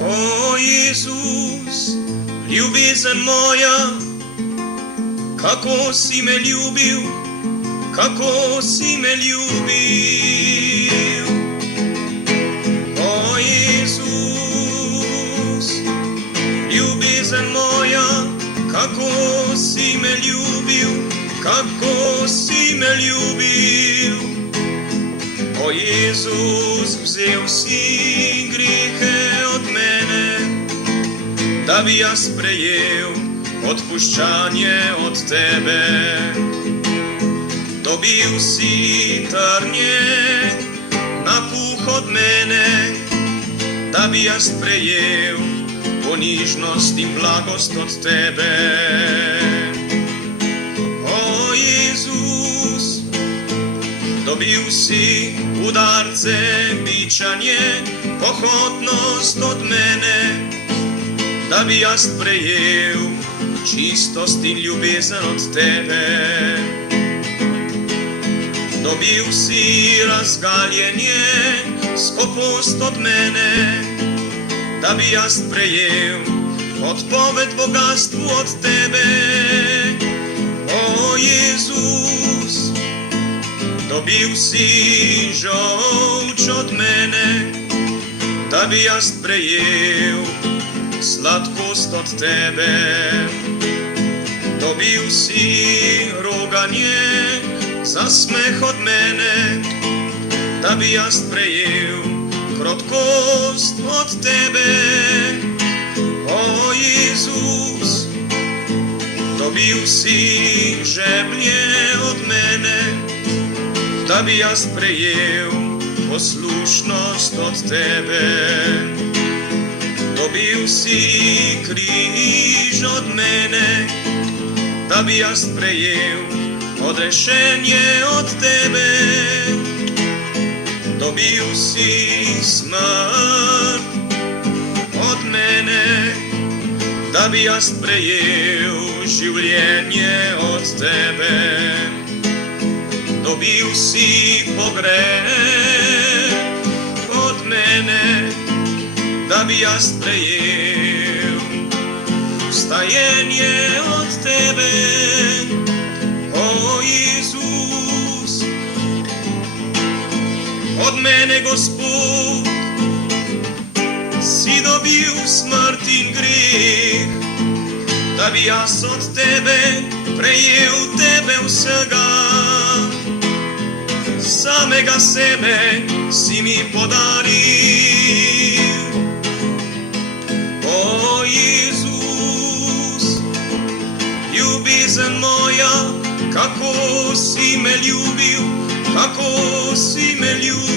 O Iisus, ljubezen moja, kako si me ljubil, kako si me ljubil. O Iisus, ljubezen moja, kako si me ljubil, kako si me ljubil. O Jezus, vzel si grehe od mene, da bi jaz prejel odpuščanje od tebe. Dobil si trnje, napuh od mene, da bi jaz prejel ponižnost in blagost od tebe. O Jezus, dobil si udarce, bičanje, pohotnost od mene, da bi jaz prejel čistost in ljubezen od tebe. Dobil si razgaljenje, skopost od mene, da bi jaz prejel odpoved bogatstvu od tebe. O Jezus, dobil si žolč od mene, da bi jaz prejel sladkost od tebe. Dobil si roganje za smeh od mene, da bi jaz prejel krotkost od tebe. O Jezus, dobil si žeblje od mene, da bi jaz prejel poslušnost od tebe. Dobil si križ od mene, da bi jaz prejel odrešenje od tebe. Dobil si smrt od mene, da bi jaz prejel življenje od tebe. Dobil si pogreb od mene, da bi jaz prejel vstajenje od tebe. O Jezus, od mene, Gospod, si dobil smrt in greh, da bi jaz od tebe prejel tebe vsega. Samega sebe si mi podaril. O Jezus, ljubezen moja, kako si me ljubil, kako si me ljubil.